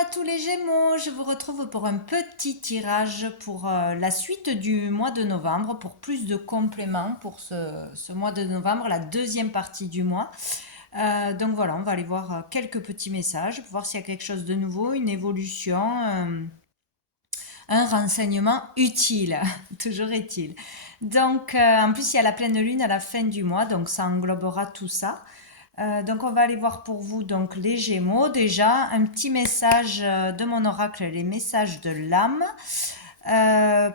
à tous les Gémeaux, je vous retrouve pour un petit tirage pour la suite du mois de novembre, pour plus de compléments pour ce mois de novembre, la deuxième partie du mois. Donc voilà, on va aller voir quelques petits messages pour voir s'il y a quelque chose de nouveau, une évolution, un renseignement utile, toujours est-il. Donc en plus il y a la pleine lune à la fin du mois, donc ça englobera tout ça. Donc on va aller voir pour vous donc les Gémeaux. Déjà un petit message de mon oracle, les messages de l'âme,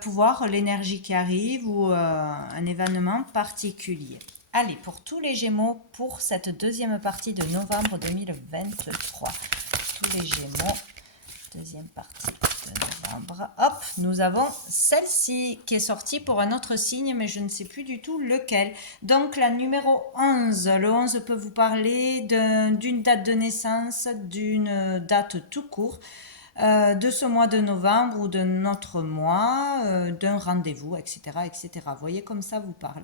pour voir l'énergie qui arrive ou un événement particulier. Allez, pour tous les Gémeaux, pour cette deuxième partie de novembre 2023. Tous les Gémeaux, deuxième partie de novembre. Hop, nous avons celle-ci qui est sortie pour un autre signe, mais je ne sais plus du tout lequel. Donc la numéro 11. Le 11 peut vous parler d'une date de naissance, d'une date tout court, de ce mois de novembre ou de notre mois, d'un rendez-vous, etc., etc. Vous voyez comme ça vous parle.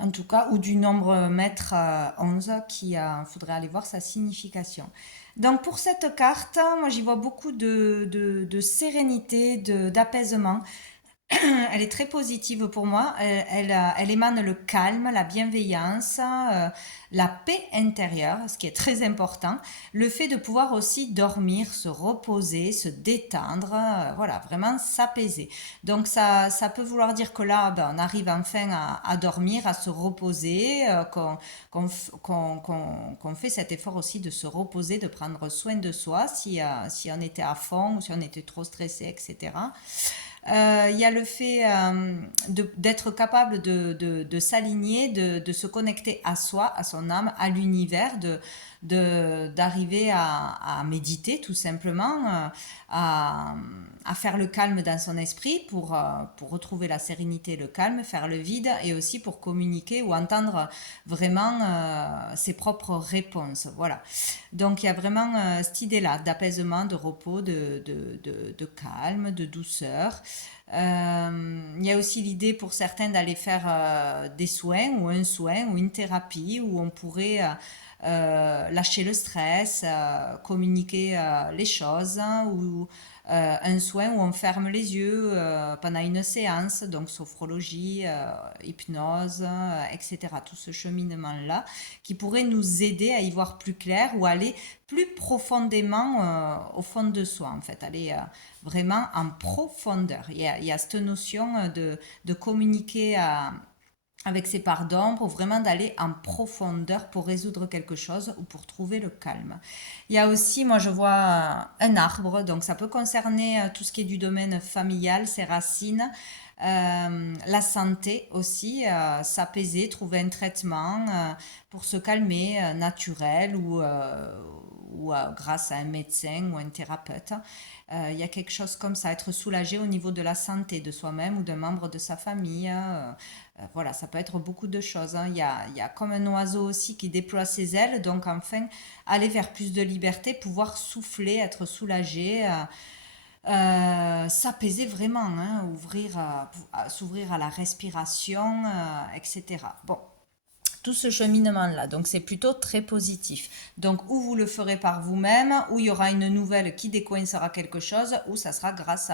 En tout cas, ou du nombre maître 11, qui faudrait aller voir sa signification. Donc pour cette carte, moi j'y vois beaucoup de sérénité, d'apaisement. Elle est très positive pour moi. Elle émane le calme, la bienveillance, la paix intérieure, ce qui est très important. Le fait de pouvoir aussi dormir, se reposer, se détendre, voilà, vraiment s'apaiser. Donc ça peut vouloir dire que là, ben, on arrive enfin à dormir, à se reposer, qu'on fait cet effort aussi de se reposer, de prendre soin de soi si on était à fond ou si on était trop stressé, etc. Il y a le fait d'être capable de s'aligner, de se connecter à soi, à son âme, à l'univers, d'arriver à méditer tout simplement, à faire le calme dans son esprit pour retrouver la sérénité, le calme, faire le vide et aussi pour communiquer ou entendre vraiment ses propres réponses. Voilà. Donc il y a vraiment cette idée-là d'apaisement, de repos, de calme, de douceur. Il y a aussi l'idée pour certains d'aller faire des soins ou un soin ou une thérapie où on pourrait lâcher le stress, communiquer les choses, hein, ou un soin où on ferme les yeux pendant une séance, donc sophrologie, hypnose, etc. Tout ce cheminement-là qui pourrait nous aider à y voir plus clair ou aller plus profondément au fond de soi, en fait, aller vraiment en profondeur. Il y a cette notion de communiquer avec ses parts d'ombre ou vraiment d'aller en profondeur pour résoudre quelque chose ou pour trouver le calme. Il y a aussi, moi je vois un arbre, donc ça peut concerner tout ce qui est du domaine familial, ses racines, la santé aussi, s'apaiser, trouver un traitement pour se calmer, naturel ou grâce à un médecin ou un thérapeute. Il y a quelque chose comme ça, être soulagé au niveau de la santé de soi-même ou d'un membre de sa famille. Voilà, ça peut être beaucoup de choses, hein. Il y a comme un oiseau aussi qui déploie ses ailes, donc enfin aller vers plus de liberté, pouvoir souffler, être soulagé, s'apaiser vraiment, hein, s'ouvrir à la respiration, etc. Bon, tout ce cheminement-là. Donc c'est plutôt très positif. Donc ou vous le ferez par vous-même, ou il y aura une nouvelle qui décoincera quelque chose, ou ça sera grâce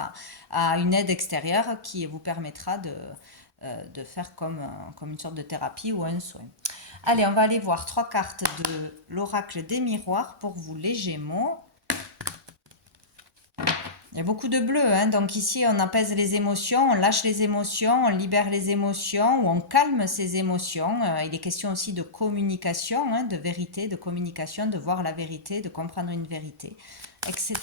à une aide extérieure qui vous permettra de faire comme une sorte de thérapie ou un soin. Allez, on va aller voir trois cartes de l'oracle des miroirs pour vous les Gémeaux. Il y a beaucoup de bleu, hein. Donc ici on apaise les émotions, on lâche les émotions, on libère les émotions ou on calme ses émotions. Il est question aussi de communication, hein, de vérité, de communication, de voir la vérité, de comprendre une vérité, etc.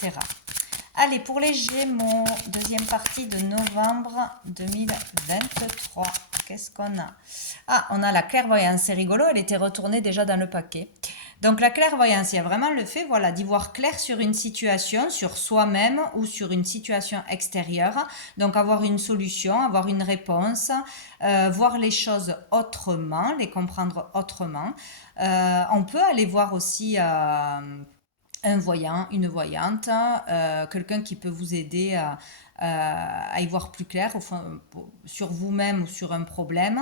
Allez, pour les Gémeaux, deuxième partie de novembre 2023. Qu'est-ce qu'on a? Ah, on a la clairvoyance, c'est rigolo, elle était retournée déjà dans le paquet. Donc la clairvoyance, il y a vraiment le fait, voilà, d'y voir clair sur une situation, sur soi-même ou sur une situation extérieure. Donc avoir une solution, avoir une réponse, voir les choses autrement, les comprendre autrement. On peut aller voir aussi un voyant, une voyante, quelqu'un qui peut vous aider à y voir plus clair sur vous-même ou sur un problème.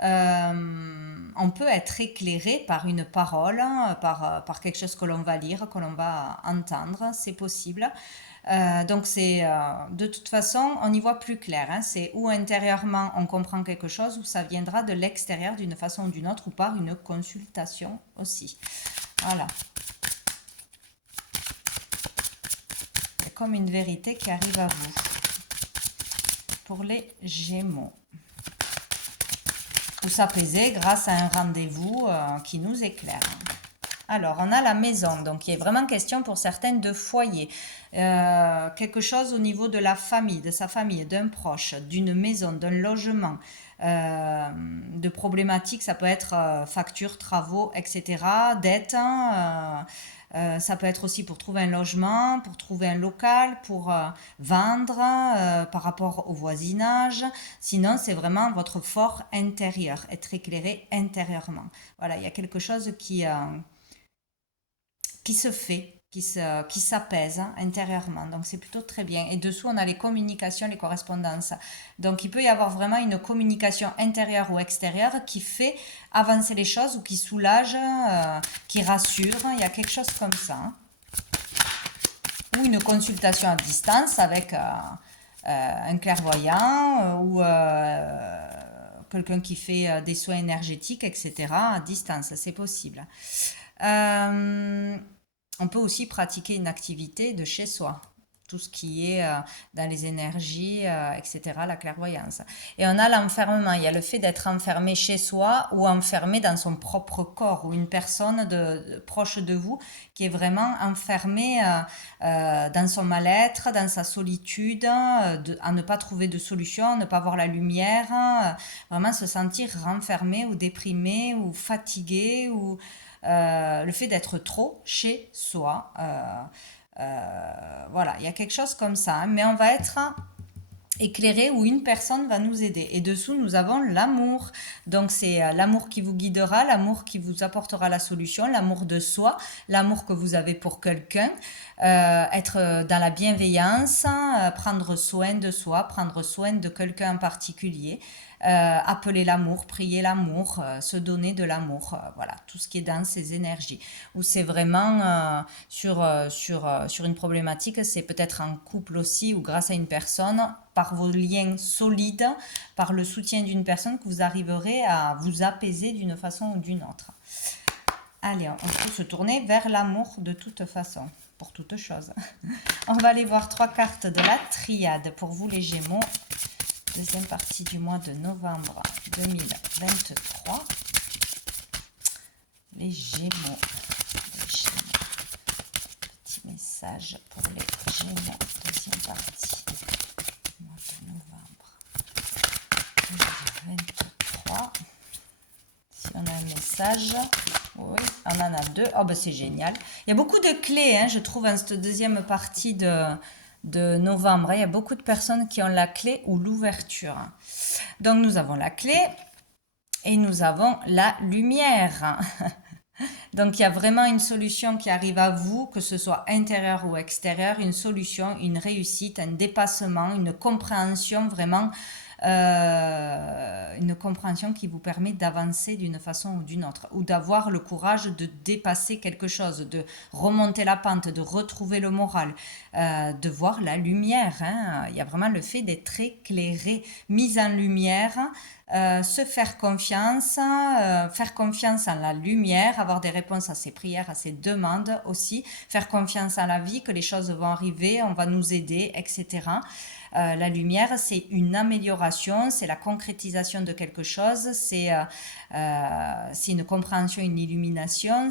On peut être éclairé par une parole, par quelque chose que l'on va lire, que l'on va entendre, c'est possible. Donc c'est de toute façon, on y voit plus clair. Hein. C'est ou intérieurement on comprend quelque chose, ou ça viendra de l'extérieur d'une façon ou d'une autre, ou par une consultation aussi. Voilà. C'est comme une vérité qui arrive à vous. Pour les Gémeaux. Ou s'apaiser grâce à un rendez-vous qui nous éclaire. Alors, on a la maison, donc il est vraiment question pour certaines de foyer. Quelque chose au niveau de la famille, de sa famille, d'un proche, d'une maison, d'un logement, de problématiques, ça peut être factures, travaux, etc., dettes, ça peut être aussi pour trouver un logement, pour trouver un local, pour vendre par rapport au voisinage. Sinon, c'est vraiment votre fort intérieur, être éclairé intérieurement. Voilà, il y a quelque chose qui se fait, qui s'apaise intérieurement. Donc c'est plutôt très bien. Et dessous, on a les communications, les correspondances. Donc il peut y avoir vraiment une communication intérieure ou extérieure qui fait avancer les choses ou qui soulage, qui rassure. Il y a quelque chose comme ça. Hein. Ou une consultation à distance avec un clairvoyant ou quelqu'un qui fait des soins énergétiques, etc. à distance, c'est possible. On peut aussi pratiquer une activité de chez soi, tout ce qui est dans les énergies, etc., la clairvoyance. Et on a l'enfermement, il y a le fait d'être enfermé chez soi ou enfermé dans son propre corps, ou une personne proche de vous qui est vraiment enfermée dans son mal-être, dans sa solitude, à ne pas trouver de solution, à ne pas voir la lumière, vraiment se sentir renfermé ou déprimé ou fatigué ou... le fait d'être trop chez soi. Voilà, il y a quelque chose comme ça. Hein, mais on va être éclairé où une personne va nous aider. Et dessous, nous avons l'amour. Donc, c'est l'amour qui vous guidera, l'amour qui vous apportera la solution, l'amour de soi, l'amour que vous avez pour quelqu'un, être dans la bienveillance, prendre soin de soi, prendre soin de quelqu'un en particulier. Appeler l'amour, prier l'amour, se donner de l'amour, voilà, tout ce qui est dans ces énergies. Ou c'est vraiment sur une problématique, c'est peut-être en couple aussi, ou grâce à une personne, par vos liens solides, par le soutien d'une personne, que vous arriverez à vous apaiser d'une façon ou d'une autre. Allez, on peut se tourner vers l'amour de toute façon, pour toute chose. On va aller voir 3 cartes de la triade pour vous les Gémeaux. Deuxième partie du mois de novembre 2023. Les Gémeaux. Petit message pour les Gémeaux. Deuxième partie du mois de novembre 2023. Si on a un message. Oui, on en a 2. Oh, ben c'est génial. Il y a beaucoup de clés, hein, je trouve, dans cette deuxième partie de novembre. Il y a beaucoup de personnes qui ont la clé ou l'ouverture. Donc nous avons la clé et nous avons la lumière. Donc il y a vraiment une solution qui arrive à vous, que ce soit intérieur ou extérieur, une solution, une réussite, un dépassement, une compréhension vraiment, une compréhension qui vous permet d'avancer d'une façon ou d'une autre, ou d'avoir le courage de dépasser quelque chose, de remonter la pente, de retrouver le moral, de voir la lumière. Hein. Il y a vraiment le fait d'être éclairé, mis en lumière. Se faire confiance en la lumière, avoir des réponses à ses prières, à ses demandes aussi, faire confiance à la vie, que les choses vont arriver, on va nous aider, etc. La lumière, c'est une amélioration, c'est la concrétisation de quelque chose, c'est une compréhension, une illumination,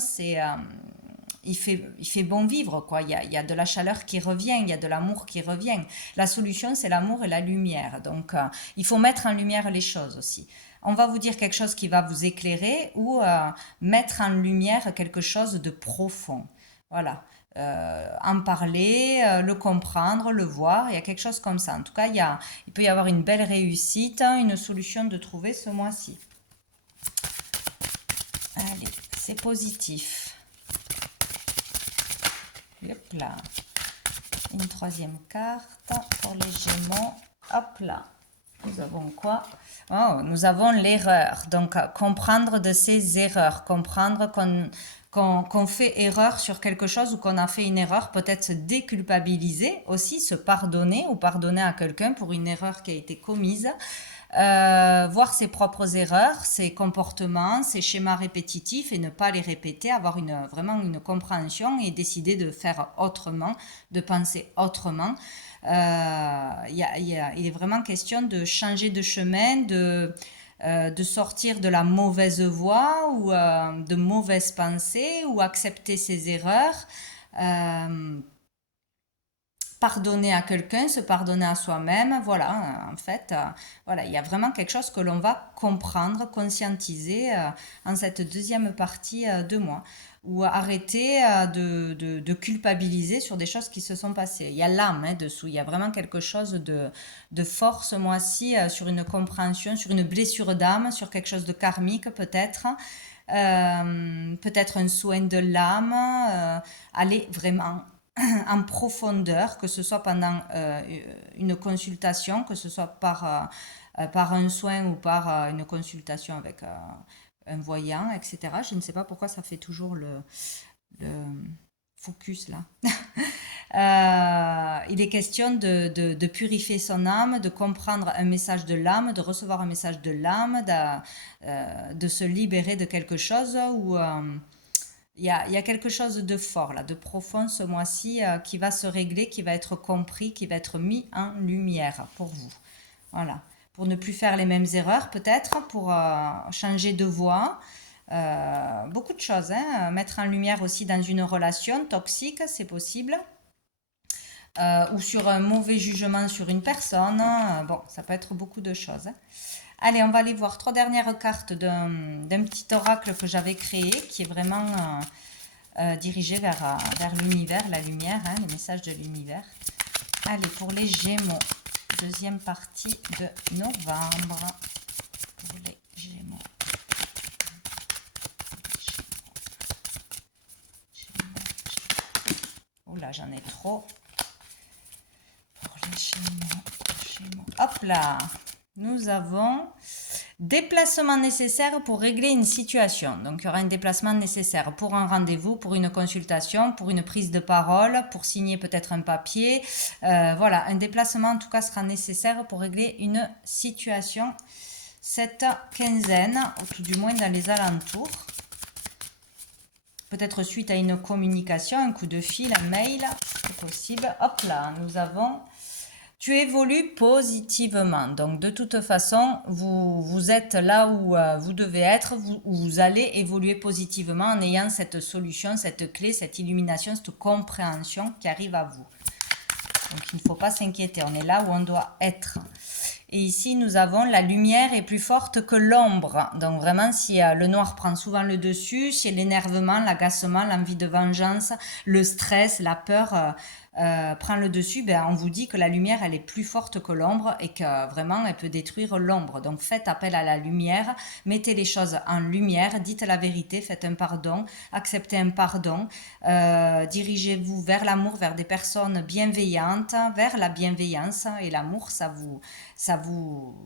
il fait bon vivre, quoi. Il y a de la chaleur qui revient, il y a de l'amour qui revient. La solution, c'est l'amour et la lumière. Donc, il faut mettre en lumière les choses aussi. On va vous dire quelque chose qui va vous éclairer ou mettre en lumière quelque chose de profond. Voilà. En parler, le comprendre, le voir, il y a quelque chose comme ça. En tout cas, il peut y avoir une belle réussite, une solution de trouver ce mois-ci. Allez, c'est positif. puis hop là. Une troisième carte pour les Gémeaux. Hop là. Nous avons quoi? Oh, nous avons l'erreur. Donc, comprendre de ces erreurs. Comprendre qu'on fait erreur sur quelque chose ou qu'on a fait une erreur. Peut-être se déculpabiliser aussi, se pardonner ou pardonner à quelqu'un pour une erreur qui a été commise. Voir ses propres erreurs, ses comportements, ses schémas répétitifs et ne pas les répéter, avoir vraiment une compréhension et décider de faire autrement, de penser autrement. Il est vraiment question de changer de chemin, de sortir de la mauvaise voie ou de mauvaises pensées ou accepter ses erreurs. Pardonner à quelqu'un, se pardonner à soi-même, voilà, en fait, voilà, il y a vraiment quelque chose que l'on va comprendre, conscientiser en cette deuxième partie de moi, ou arrêter de culpabiliser sur des choses qui se sont passées. Il y a l'âme dessous, il y a vraiment quelque chose de fort ce mois-ci sur une compréhension, sur une blessure d'âme, sur quelque chose de karmique peut-être. Peut-être un soin de l'âme, aller vraiment en profondeur, que ce soit pendant une consultation, que ce soit par un soin ou par une consultation avec un voyant, etc. Je ne sais pas pourquoi ça fait toujours le focus là. Il est question de purifier son âme, de comprendre un message de l'âme, de recevoir un message de l'âme, de se libérer de quelque chose ou il y a quelque chose de fort, là, de profond ce mois-ci qui va se régler, qui va être compris, qui va être mis en lumière pour vous. Voilà. Pour ne plus faire les mêmes erreurs, peut-être, pour changer de voie. Beaucoup de choses. Mettre en lumière aussi dans une relation toxique, c'est possible. Ou sur un mauvais jugement sur une personne. Bon, ça peut être beaucoup de choses. Allez, on va aller voir 3 dernières cartes d'un petit oracle que j'avais créé, qui est vraiment dirigé vers l'univers, la lumière, les messages de l'univers. Allez, pour les Gémeaux, deuxième partie de novembre. Pour les Gémeaux. Oula, j'en ai trop. Pour les Gémeaux. Hop là! Nous avons déplacement nécessaire pour régler une situation. Donc, il y aura un déplacement nécessaire pour un rendez-vous, pour une consultation, pour une prise de parole, pour signer peut-être un papier. Voilà, un déplacement en tout cas sera nécessaire pour régler une situation cette quinzaine, ou tout du moins dans les alentours. Peut-être suite à une communication, un coup de fil, un mail, c'est possible. Hop là, nous avons... Tu évolues positivement. Donc, de toute façon, vous êtes là où vous devez être, vous allez évoluer positivement en ayant cette solution, cette clé, cette illumination, cette compréhension qui arrive à vous. Donc, il ne faut pas s'inquiéter. On est là où on doit être. Et ici, nous avons la lumière est plus forte que l'ombre. Donc, vraiment, si le noir prend souvent le dessus, si l'énervement, l'agacement, l'envie de vengeance, le stress, la peur... prend le dessus, ben, on vous dit que la lumière, elle est plus forte que l'ombre et que vraiment, elle peut détruire l'ombre. Donc, faites appel à la lumière, mettez les choses en lumière, dites la vérité, faites un pardon, acceptez un pardon, dirigez-vous vers l'amour, vers des personnes bienveillantes, vers la bienveillance et l'amour, ça vous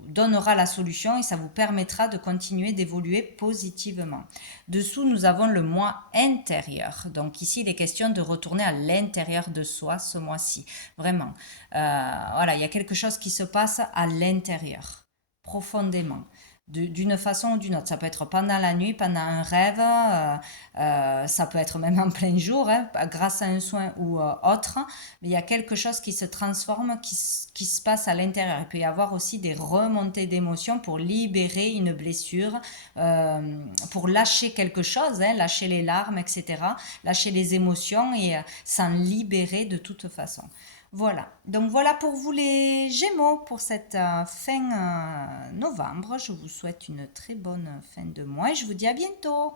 donnera la solution et ça vous permettra de continuer d'évoluer positivement. Dessous, nous avons le moi intérieur. Donc ici, il est question de retourner à l'intérieur de soi ce mois-ci. Vraiment. Voilà, il y a quelque chose qui se passe à l'intérieur, profondément. D'une façon ou d'une autre. Ça peut être pendant la nuit, pendant un rêve, ça peut être même en plein jour, grâce à un soin ou autre. Mais il y a quelque chose qui se transforme, qui se passe à l'intérieur. Il peut y avoir aussi des remontées d'émotions pour libérer une blessure, pour lâcher quelque chose, lâcher les larmes, etc. Lâcher les émotions et s'en libérer de toute façon. Voilà, donc voilà pour vous les Gémeaux pour cette fin novembre. Je vous souhaite une très bonne fin de mois et je vous dis à bientôt.